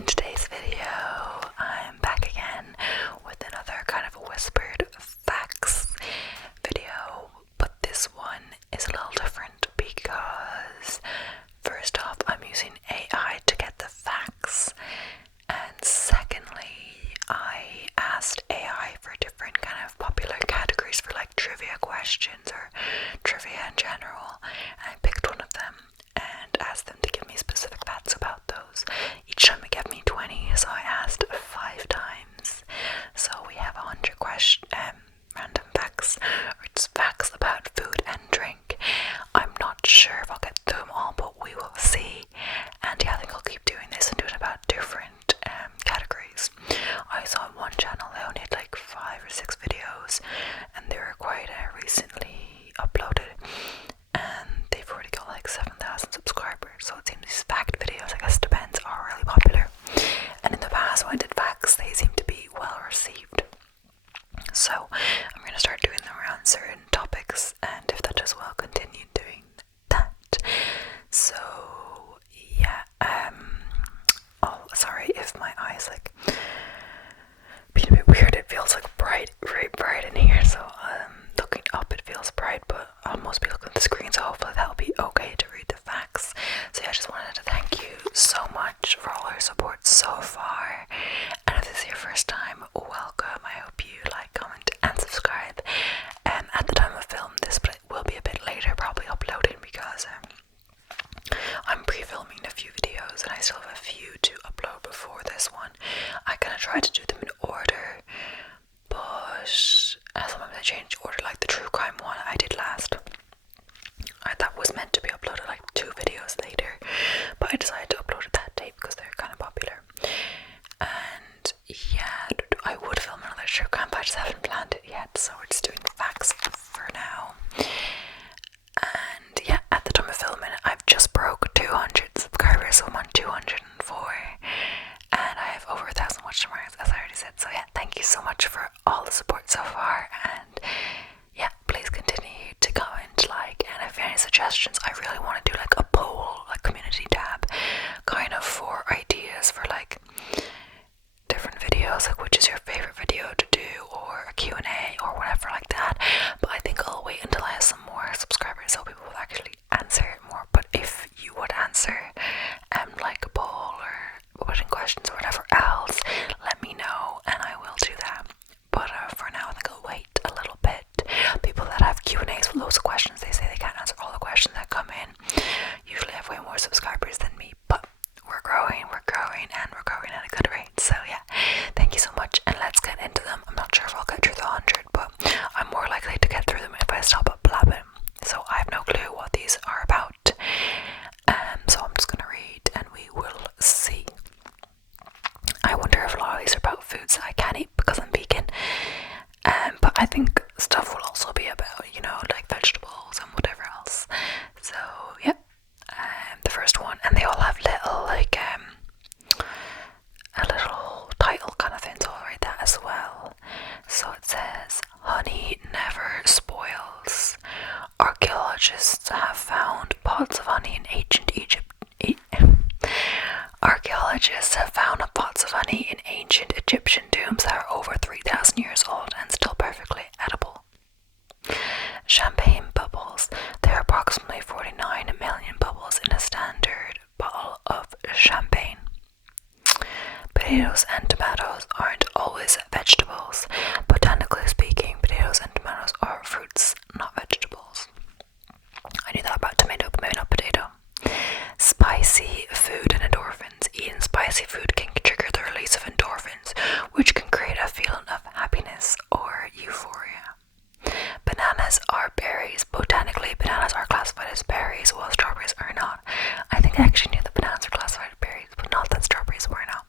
In today's video, I'm back again with another kind of whispered facts video, but this one is a little different because first off, I'm using AI to get the facts, and secondly, I asked AI for different kind of popular categories for like trivia questions or trivia in general, and I picked one of them and asked them to give me specific facts about those. Each time it gave me 20, so I asked 5 times. So we have 100 random facts, or just facts about food and drink. I'm not sure if I'll get through them all, but we will see. And yeah, I think I'll keep doing this and do it about different categories. I saw on one channel they only had like 5 or 6 videos, and they were quite recently uploaded, and they've already got like 7,000 subscribers, so it seems these fact videos, I guess it depends, are really popular. And in the past when I did facts, they seem to be well received. So I'm going to start doing them around certain topics, and if that does well, continue doing that. So yeah, oh sorry if my eyes like being a bit weird. It feels like bright, very bright in here, so looking up it feels bright, but I'll mostly be looking at the screen, so hopefully that'll be okay to read the facts. So yeah, I just wanted to thank you so much for all your support so far, and if this is your first time, welcome. I hope you like, comment and subscribe. At the time of film, this will be a bit later probably uploading because I'm pre-filming a few videos and I still have a few to upload before this one. I kind of try to do them in order, but sometimes I change order, like the true crime one I did last. That was meant to be uploaded like 2 videos later, but I decided to upload it that day because they're kind of popular. And yeah, I would film another true crime, but I just haven't planned it yet, so we're just doing the facts for now. And yeah, at the time of filming it, I've just broke 200 subscribers, so I'm on 204, and I have over 1,000 watch tomorrows, as I already said. So yeah, thank you so much for all the support so far, and yeah, please continue to comment, like, and if you have any suggestions, I really want to do like a poll, like community tab, kind of for ideas for like different videos, like which is your favorite video to do, or a Q&A or whatever like that. But I think I'll wait until I have some more subscribers so people will actually answer it more. But if you would answer like a poll or put in questions or whatever else, let me know and I will do that. But for now, I think I'll wait a little bit. People that have Q&As with loads of questions, they say they can't answer all the questions that come in, usually have way more subscribers than me, but we're growing, and we're growing at a good rate. So yeah, thank you so much, and let's get into them. I'm not sure if I'll get through the 100, but I'm more likely to get through them if I stop at blabbing. So I have no clue what these are about. So I'm just gonna read and we will see. I wonder if a lot of these are about foods that I can't eat because I'm vegan. But I think stuff will also be about, like vegetables and whatever else. So yeah, the first one, and they all have little like a little title kind of thing, so I'll read that as well. So it says, honey never spoils. Archaeologists have found pots of honey in ancient Egypt. Archaeologists have found pots of honey in ancient Egyptian tombs that are over 3,000 years old and still perfectly edible. Champagne bubbles. There are approximately 49 million bubbles in a standard bottle of champagne. Potatoes and tomatoes aren't always vegetables. Botanically speaking, potatoes and tomatoes are fruits, not vegetables. I knew that about tomato, but maybe not potato. Spicy food and endorphins. Eating spicy food can trigger the release of endorphins, which can create a feeling of happiness or euphoria. Bananas are berries. Botanically, bananas are classified as berries, while strawberries are not. I think I actually knew that bananas are classified as berries, but not that strawberries were not.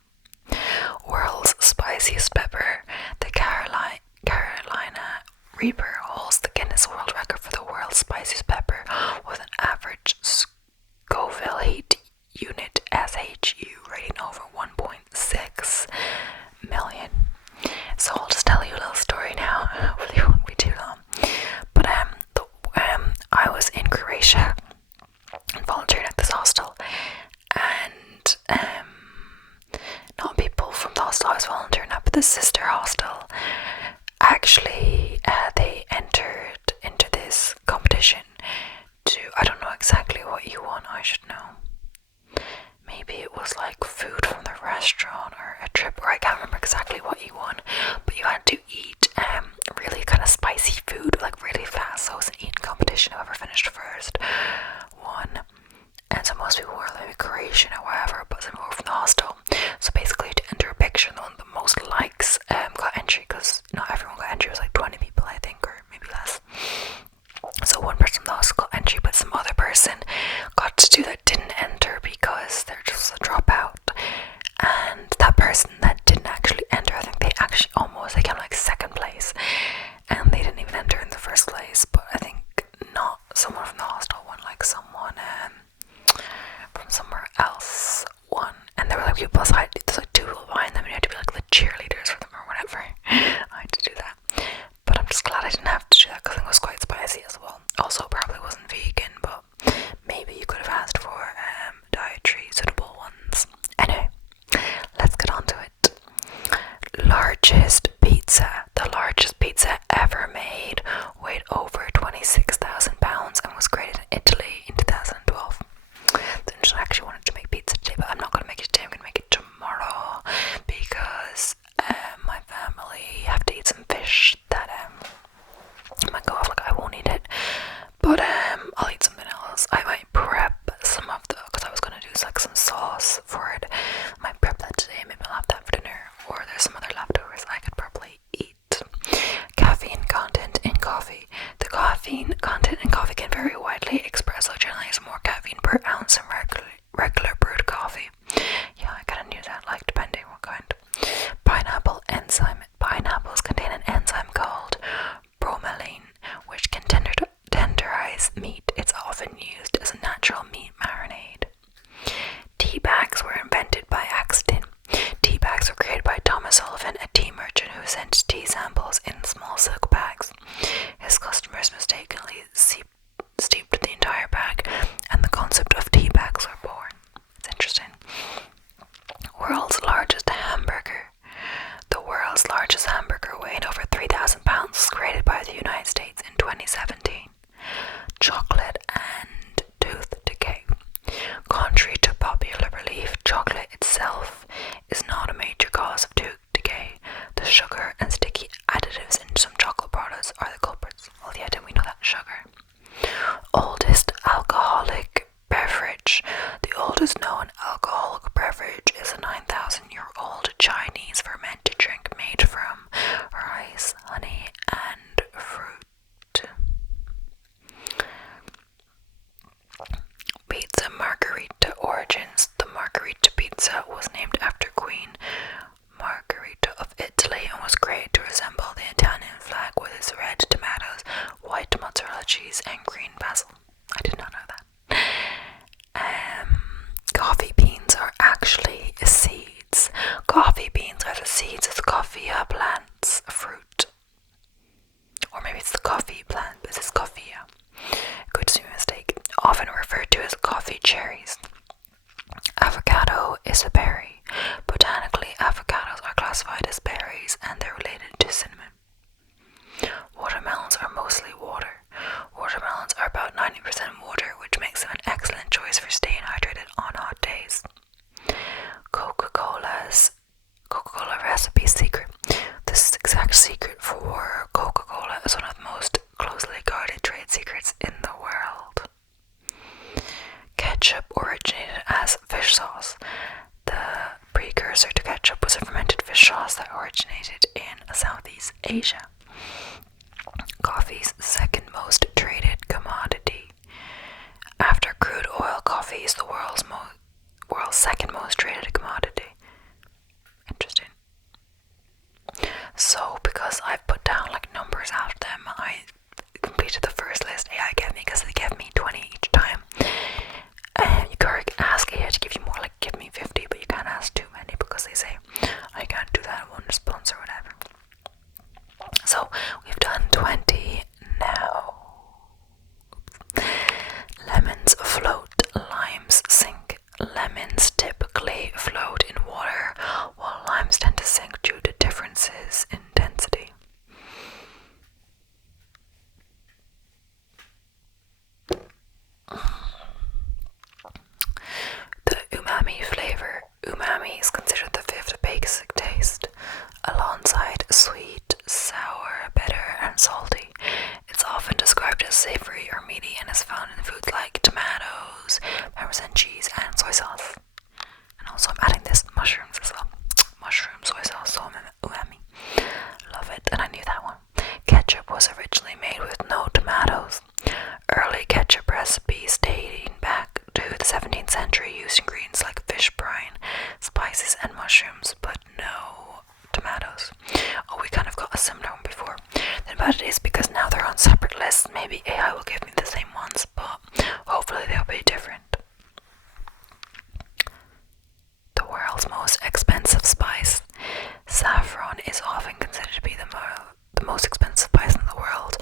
World's spiciest pepper. The Carolina Reaper holds the Guinness World Record for the world's spiciest pepper, with an average Scoville heat unit SHU rating over 1.6 million. So I'll just tell you a little story now. Hopefully it won't be too long. But I was in Croatia and volunteering at this hostel, restaurant or a trip, or I can't remember exactly what you won, but you had to eat really kind of spicy food like really fast. So it was an eating competition. Whoever finished first won. And so most people were like Croatian or whatever, but some people were from the hostel. So basically to enter a picture, the one with the most likes got entry, because not everyone got entry. It was like 20 people I think, or maybe less. So one person from the hostel got entry, but some other person got to do that didn't enter because they're just a dropout. And that person that didn't actually enter, I think they came like second place, and they didn't even enter in the first place. But I think not someone from the hostel won, like someone from somewhere else won. And there were like people beside, there's like two people behind them, and you had to be like the cheerleaders for them or whatever. I had to do that, but I'm just glad I didn't have to do that because it was quite spicy as well. Also, probably wasn't vegan, but maybe you could have asked for dietary suitable ones. Anyway, let's get on to it. Largest pizza. The largest pizza ever made weighed over 26,000 pounds and was created in Italy in 2012. So I actually wanted to make pizza today, but I'm not going to make it today. I'm going to make it tomorrow because my family have to eat some fish that might go off. Like, I won't eat it, but I'll eat something else. I might prep some of the, because I was going to do like some sauce for it. I might prep that today. Maybe I'll have that for dinner, or there's some other leftovers I could probably eat. Caffeine content in coffee. The caffeine content in coffee can vary widely. Espresso generally has more caffeine per ounce than regular brewed coffee. Yeah, I kind of knew that, like depending what kind. Pineapple enzyme. Pineapples contain an enzyme called bromelain, which can tenderize meat. It's often used as a natural meat marinade. Tea bags were invented by accident. Tea bags were created by Thomas Sullivan, a tea merchant who sent tea samples in small silk bags. His customers mistakenly steeped the entire bag, and the concept of tea bags were born. It's interesting. World's largest hamburger. The world's largest hamburger, weighing over 3,000 pounds, was created by the United States in 2017. Chocolate and tooth decay. Contrary to popular belief, chocolate itself is not a major cause of tooth decay. The sugar and sticky additives in some chocolate products are the culprits. Well, yeah, didn't we know that? Sugar. Oldest alcoholic beverage. The oldest known alcoholic beverage is a 9,000-year-old Chinese fermented drink made from rice, honey, and fruit. Pizza margherita origins. The margherita pizza was named after Queen Margherita of Italy and was created to resemble the Italian flag with its red tomatoes, white mozzarella cheese, and green basil. I did not know that. Coffee beans are actually seeds. Coffee beans are the seeds of the coffea plants, a fruit. Or maybe it's the coffee plant, but it's coffea. Could be a mistake. Often referred to as coffee cherries. Avocado is a berry. Botanically, avocados are classified as berries and they're related to cinnamon. Watermelons are mostly water. Watermelons are about 90% water, which makes them an excellent choice for staying hydrated on hot days. Coca-Cola recipe secret. This exact secret for Coca-Cola is one of the most closely guarded trade secrets in the world. Ketchup originated as fish sauce. The precursor to ketchup was a fermented fish sauce that originated in Southeast Asia. Coffee's second most traded commodity. After crude oil, coffee is the world's second most traded commodity. Interesting. So, because I've put down like numbers after them, I completed the first list AI gave me because they gave me 20 each time. You can ask AI to give you more, like give me 50, but you can't ask too many because they say I can't do that in one response or whatever. So we've done 20 now. Lemons float, limes sink. Lemons typically float century used ingredients like fish brine, spices and mushrooms, but no tomatoes. Oh, we kind of got a similar one before. Then bad it is because now they're on separate lists. Maybe AI will give me the same ones, but hopefully they'll be different. The world's most expensive spice. Saffron is often considered to be the most expensive spice in the world,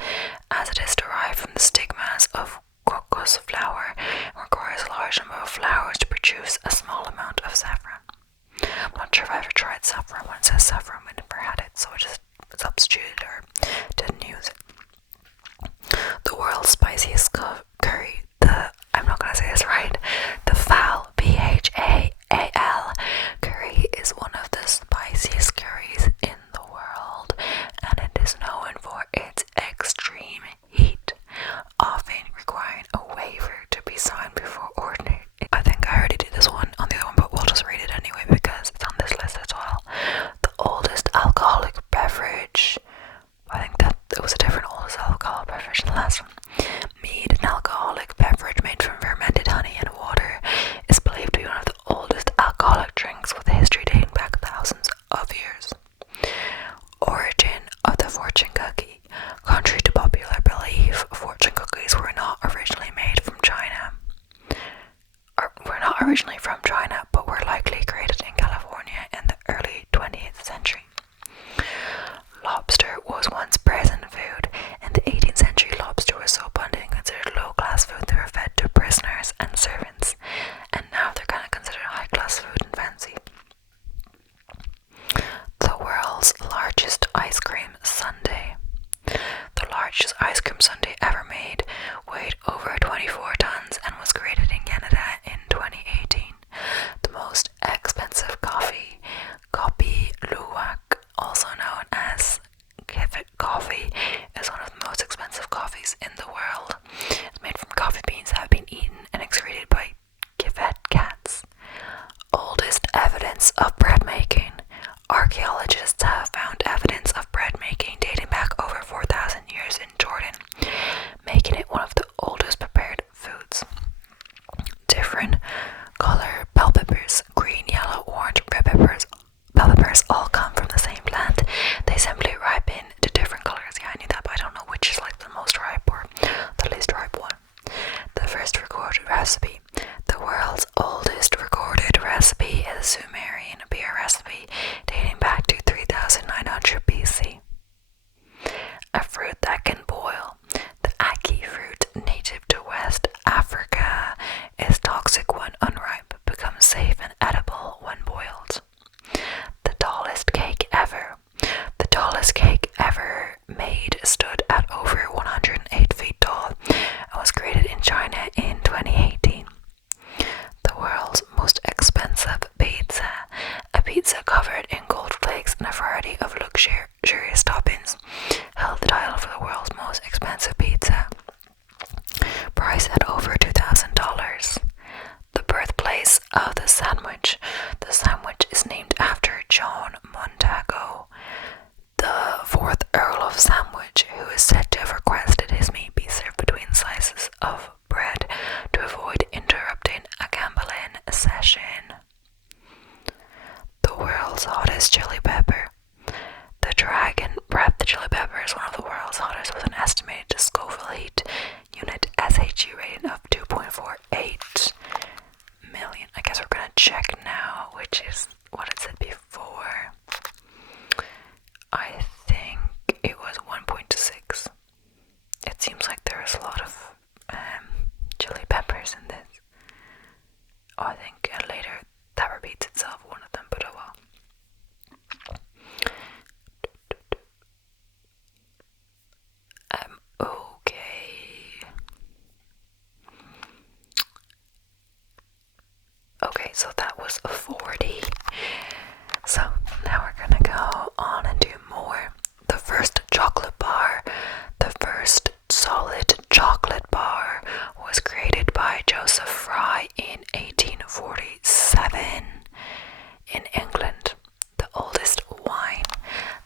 as it is derived from the stigmas of crocus flower and requires a large number of flowers to produce a small amount of saffron. I'm not sure if I've ever tried saffron. When it says saffron, I never had it, so I just substituted or didn't use it. The world's spiciest curry, I'm not going to say this right, the Phal, Phal curry is one of the spiciest curries in the world, and it is known for its extreme heat, often requiring a waiver to be signed before ordering. I think I already did this one on the other one, but we'll just read it anyway because it's on this list as well. The oldest alcoholic beverage. I think that it was a different oldest alcoholic beverage than the last one. Mead, an alcoholic beverage made from fermented honey and water, is believed to be one of the oldest alcoholic drinks with a history dating back thousands of years. Origin of the fortune cookie. Contrary to popular belief, fortune cookies were not originally from China, but were likely created in California in the early 20th century. Lobster was once prison food. In the 18th century, lobster was so abundant and considered low-class food they were fed to prisoners and servants, and now they're kind of considered high-class food and fancy. The world's largest ice cream sundae. The largest ice cream sundae ever made weighed over 24 tons and was created in Canada in 2018. The most expensive coffee, Kopi Luwak, also known as Kefir coffee, is one of the most expensive coffees in the world. It's made from coffee beans that have been eaten and excreted by civet cats. Oldest evidence of bread making. Archaeologists have found evidence of bread making dating back over 4,000 years in Jordan, making it one of the oldest prepared foods. Different color bell peppers, green, yellow, orange, red peppers. Bell peppers all come from the same plant. They simply ripen to different colors. Yeah, I knew that, but I don't know which is like the most ripe or the least ripe one. The first recorded recipe. The world's oldest recorded recipe is a Sumerian beer recipe dating back to 3900 BC. A fruit that can boil. The ackee fruit, native to West Africa, is toxic when unripe, becomes safe and edible when boiled. The tallest cake ever. The tallest cake ever made stood at over 108 feet tall and was created in China in 2018. The world's most expensive pizza. A pizza covered in gold flakes and a variety of luxurious toppings held the title for the world's most expensive pizza, priced at over $2,000. The birthplace of the sandwich. The sandwich is named after John Montagu, the 4th Earl of Sandwich, who is said to have requested his meat be served between slices of bread to avoid interrupting a gambling session. The world's hottest chili pepper. The Dragon Breath chili pepper is one of the world's hottest with an estimated Scoville heat unit SHU rating of 2.48 million. I guess we're gonna check now, which is what it said before. I think it was 1.6. It seems like there's a lot of chili peppers in this. Oh, I think later that repeats itself, one of them, but oh well. Okay. Okay, so that was 40. So now we're gonna go on and do more. The first chocolate bar, the first solid chocolate bar was created by Joseph Fry in 1847 in England. The oldest wine.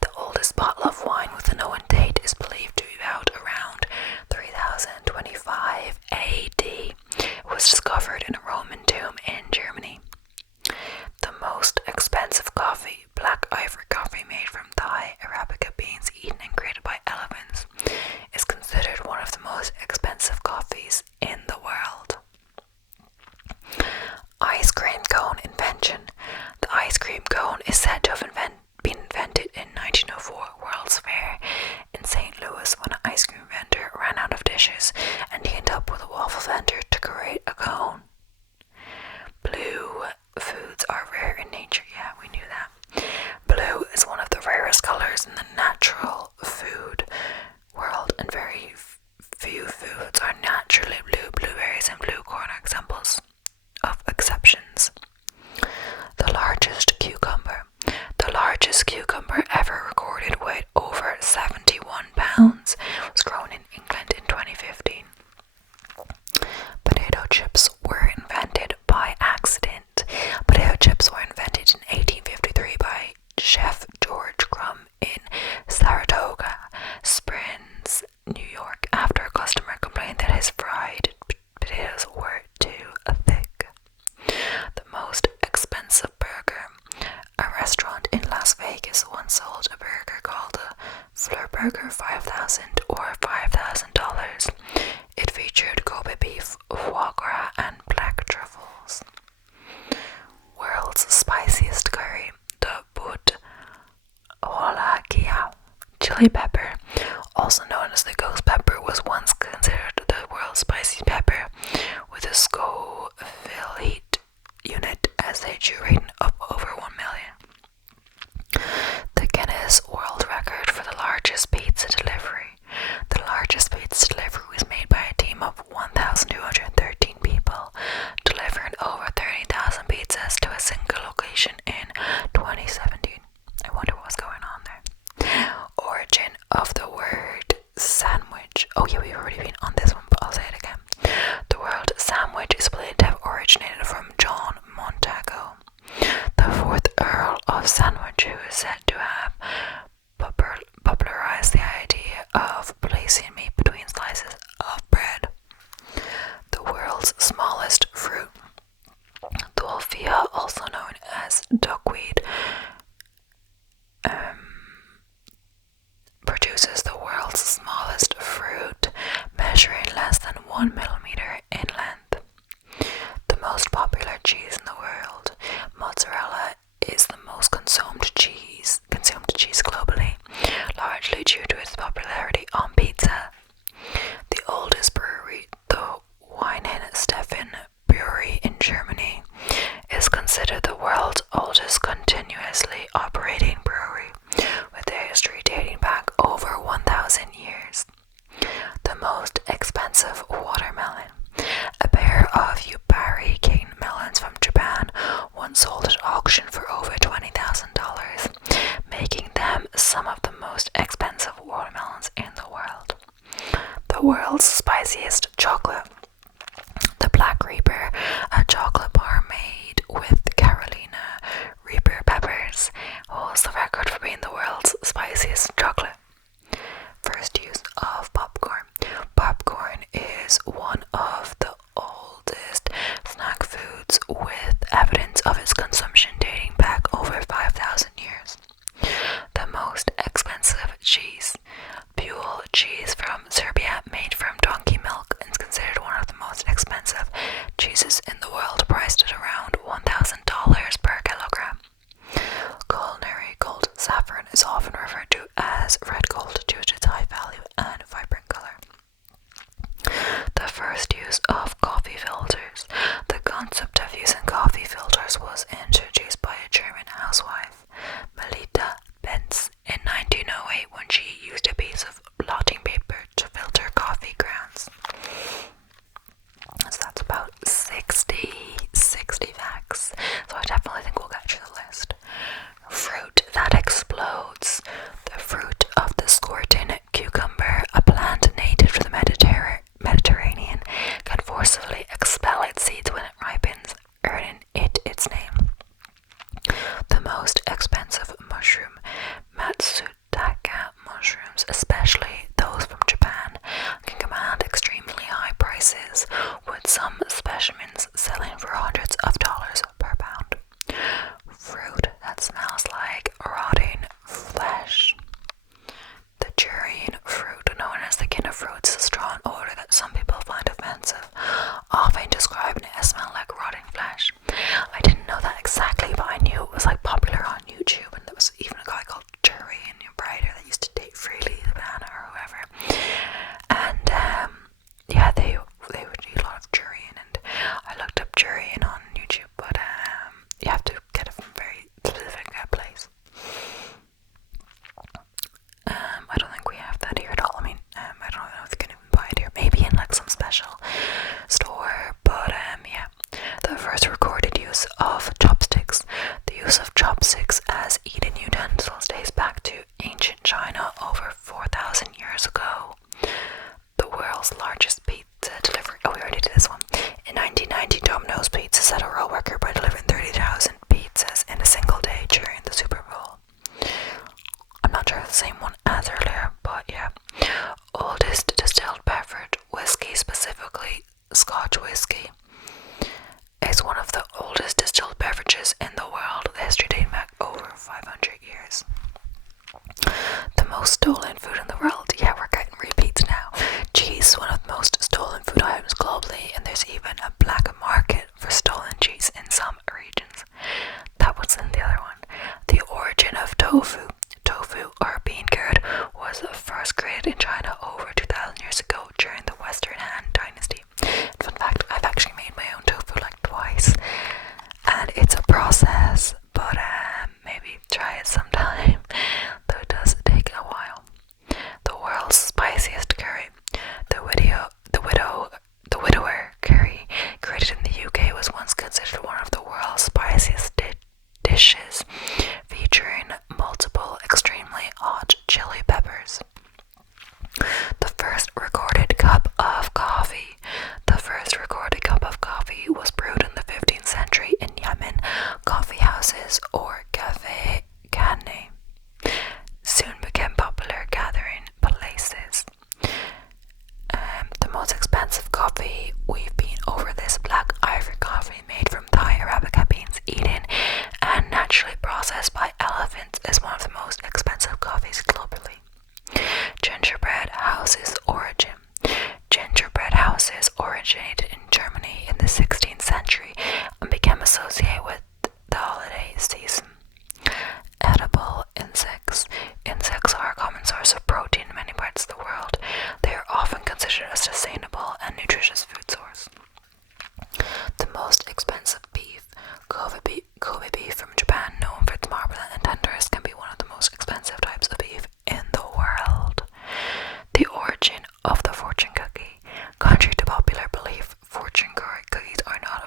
The oldest bottle of wine with a known date is believed to be about around 3025 AD. It was discovered in a Roman tomb chili pepper, also known as the ghost pepper, was once considered the world's spiciest pepper, with a Scoville heat unit SHU rating of over 1 million. The Guinness World Record for the largest pizza delivery. The largest pizza delivery was made by a team of 1,213 people, delivering over 30,000 pizzas to a single location in 2017. I wonder what was going on there. Origin of the word sandwich. Oh yeah, we've already been on this one, but I'll say it again. The word sandwich is believed to have originated from John Montagu, the 4th Earl of Sandwich, who is said to have popularized the idea of placing meat between slices of bread. The world's smallest fruit. The Wolfia, also known as duckweed, produces the world's smallest fruit, measuring less than 1 millimeter in length. The most popular cheese in the world. Mozzarella is the most consumed cheese globally, largely due to its popularity on pizza. The oldest brewery, the Weinsteffen Brewery in Germany, is considered the world's oldest continuously operating brewery, with a history dating back over 1,000 years. The most expensive watermelon. A pair of Yubari cane melons from Japan once sold at auction for over $20,000, making them some of the most expensive watermelons in the world. The world's spiciest chocolate. The Black Reaper, a chocolate bar made with Carolina Reaper peppers, holds the record for being the world's spiciest chocolate. First use of popcorn. Popcorn is one of the oldest snack foods, with evidence of its consumption dating back over 5,000 years. The most expensive cheese. Buell cheese from Serbia, made from donkey milk, is considered one of the most expensive cheeses in the world, priced at around $1,000 per kilogram. Culinary gold. Saffron is often referred to as red gold due to its high value and vibrant color. The first use of coffee filters. The concept of using coffee filters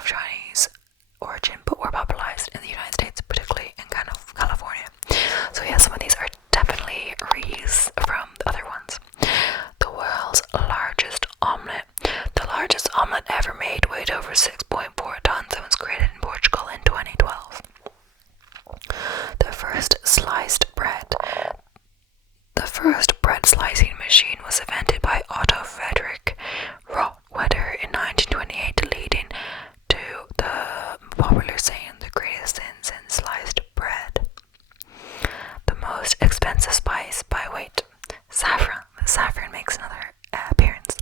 Chinese origin but were popularized in the United States, particularly in kind of California. So yeah, some of these are definitely reuse from the other ones. The world's largest omelette. The largest omelette ever made weighed over 6.4 tons and was created in Portugal in 2012. The first sliced bread. The first bread slicing machine was invented by Otto Friedrich Rottweiler in 1928, leading to the popular saying, "the greatest sin since sliced bread." The most expensive spice by weight. Saffron. Saffron makes another appearance.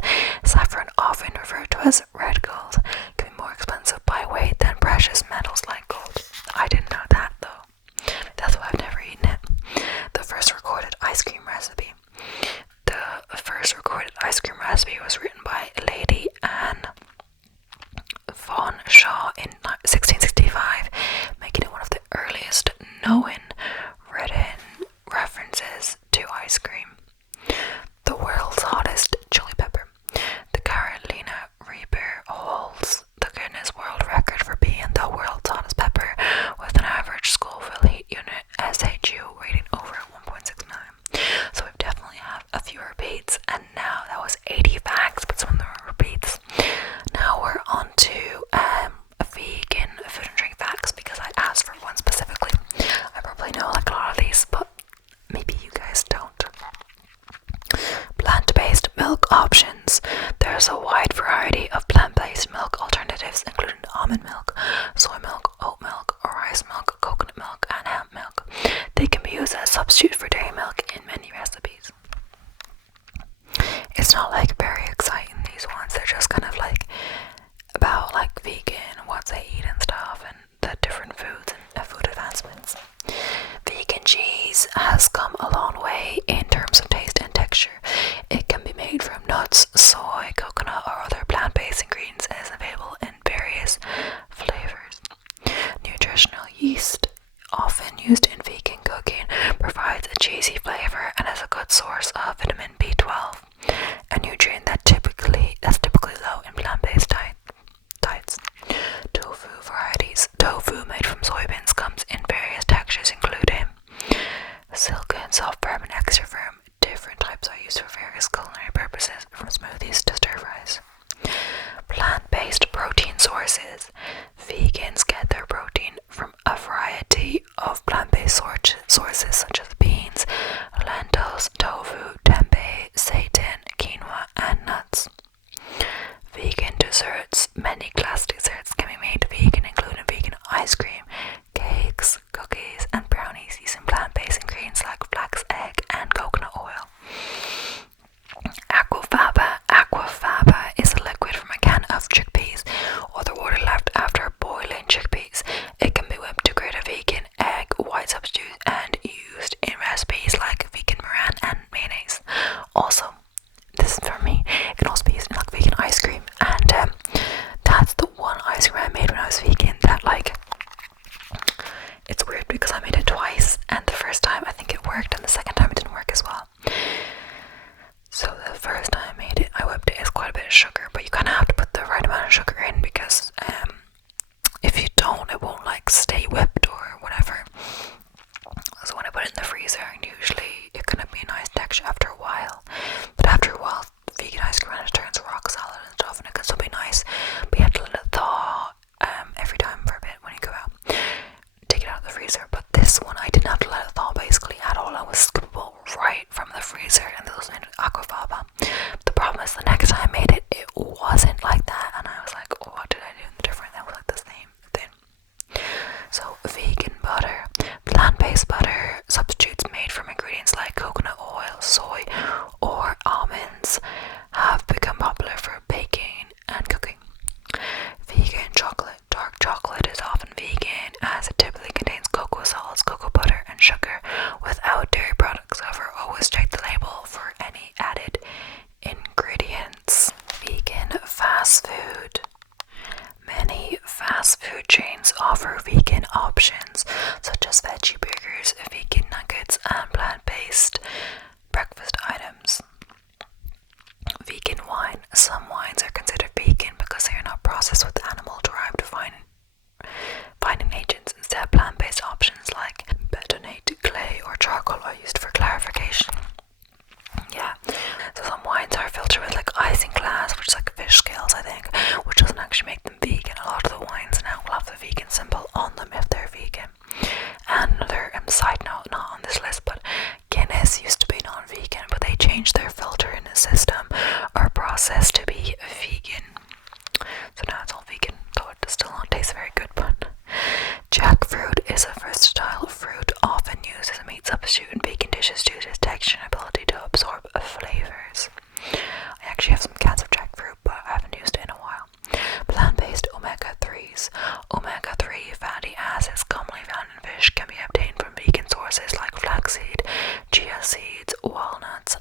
Saffron, often referred to as red gold, can be more expensive by weight than precious metals like gold. I didn't know that though. That's why I've never eaten it. The first recorded ice cream recipe. The first recorded ice cream recipe was written by Lady Anne von Shaw in 1665, making it one of the earliest known written references to ice cream. The world's hottest chili pepper. The Carolina Reaper holds the Guinness World Record for being the world's hottest pepper, with an average Scoville heat unit SHU rating over 1.69. So we definitely have a few repeats, and now that was 80 facts, but some of them were repeats. Now we're on to vegan food and drink facts, because I asked for one specifically. I probably know like a lot of these, but maybe you guys don't. Plant-based milk options. There's a wide variety of plant-based milk alternatives, including almond milk, soy milk, oat milk, rice milk, coconut milk, and hemp milk. They can be used as a substitute for dairy milk in many recipes. It's not like very exciting, these ones. They're just kind of like about like vegan, what they eat and stuff, and the different foods and food advancements. Vegan cheese has come a long way in terms of taste and texture. It can be made from nuts, soy, coconut, or other plant-based ingredients, and is available in various flavors. Nutritional yeast, often used in vegan cooking, provides a cheesy flavor and is a good source of vitamin B12, a nutrient that's typically low in plant-based diets. Tofu varieties. Tofu made from soybeans comes in various textures, including silken, soft firm, and extra firm. Different types are used for various culinary purposes, from smoothies to stir fries. Plant-based protein sources. Vegans get their protein from a variety of plant-based sources such as beans, lentils, tofu, tempeh, seitan, quinoa, and nuts. Vegan desserts. Many classic desserts can be made vegan, including vegan ice cream, cakes, cookies, and brownies using plant-based ingredients like flax, egg, and coconut oil. Aquafaba. Aquafaba is a liquid from a can of chickpeas or the water left after boiling chickpeas. It can be whipped to create a vegan egg white substitute and used in recipes like vegan meringue and mayonnaise. Also, this is for me, it can also be used in like vegan ice cream, and that's the one ice cream I made when I was vegan that like, it's weird because I made it twice, and the first time I think it worked and the second time it didn't work as well. So the first time I made it, I whipped it as quite a bit of sugar, but you kind of have to put the right amount of sugar in, because if you don't, it won't like stay whipped or whatever. So when I put it in the freezer, usually it can be a nice texture after a while, but after a while vegan ice cream kind of turns rock solid and stuff, and it can still be nice, but you have to let it thaw every time for a bit when you go out. Take it out of the freezer. But this one I didn't have to let it thaw basically at all. I was scoopable right from the freezer, and this was in aquafaba. The problem is the next time I made it, it wasn't like that, and I was like, oh, what did I do different? That was like the same thing. So vegan butter. Plant-based butter substitutes made from ingredients like coconut oil, soy, or almonds have become popular for baking and cooking. Vegan chocolate. Dark chocolate is often vegan as it typically contains cocoa solids, cocoa butter, and sugar without dairy products. However, always check the label for any added ingredients. Vegan fast food. Many fast food chains offer vegan options such as veggie burgers, vegan nuggets, and plant-based breakfast items. Vegan wine. Some wines are considered vegan because they are not processed with animal-derived vegan symbol on them if they're vegan. And another side note, not on this list, but Guinness used to be non-vegan, but they changed their filter in the system or process to be vegan. So now it's all vegan, though it does still not taste very good. But jackfruit is a versatile fruit often used as a meat substitute in vegan dishes due to its texture and ability to absorb flavors. I actually have some cans of jackfruit, but I haven't used it in a while. Plant-based omega-3s. Omega-3 fatty acids commonly found in fish can be obtained from vegan sources like flaxseed, chia seeds, walnuts,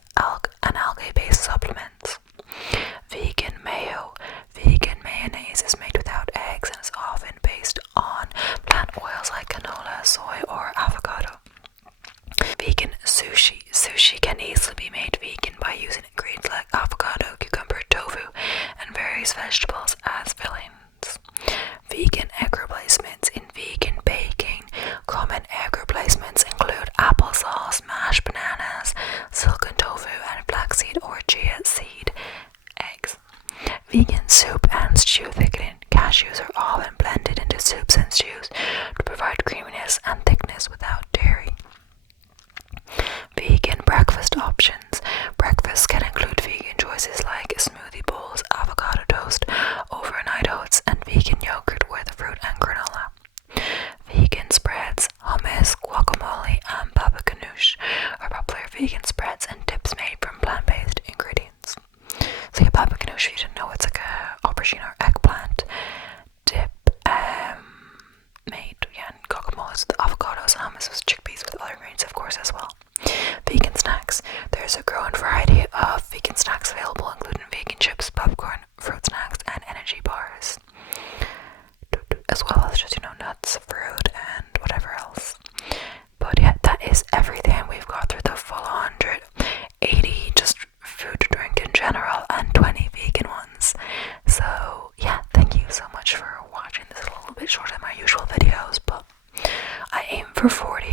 and algae-based supplements. Vegan mayo. Vegan mayonnaise is made without eggs and is often based on plant oils like canola, soy, or avocado. Vegan sushi. Sushi can easily be made vegan by using ingredients like avocado, cucumber, tofu, and various vegetables as fillings. Vegan egg replacements. In vegan baking, common egg replacements include applesauce, mashed bananas, silken tofu, and flaxseed or chia seed eggs. Vegan soup and stew thickening. Cashews are often blended into soups and stews to provide creaminess and thickness without dairy. Vegan breakfast options. Breakfasts can include vegan choices like smoothie bowls, avocado toast, overnight oats, and vegan yogurt with fruit and granola. Vegan spreads. Hummus, guacamole, and baba ganoush are popular vegan spreads and dips made from plant-based ingredients. So yeah, baba ganoush, if you didn't know, it's like a aubergine or eggplant dip made, and guacamole is with avocados, hummus with chickpeas with other ingredients, of course, as well. Vegan snacks. There's a growing variety of vegan snacks available, including vegan chips, popcorn, fruit snacks, and energy bars, as well as just, nuts, fruit, and whatever else. But yeah, that is everything. We've got through the full 180 just food to drink in general and 20 vegan ones. So yeah, thank you so much for watching. This is a little bit shorter than my usual videos, but I aim for 40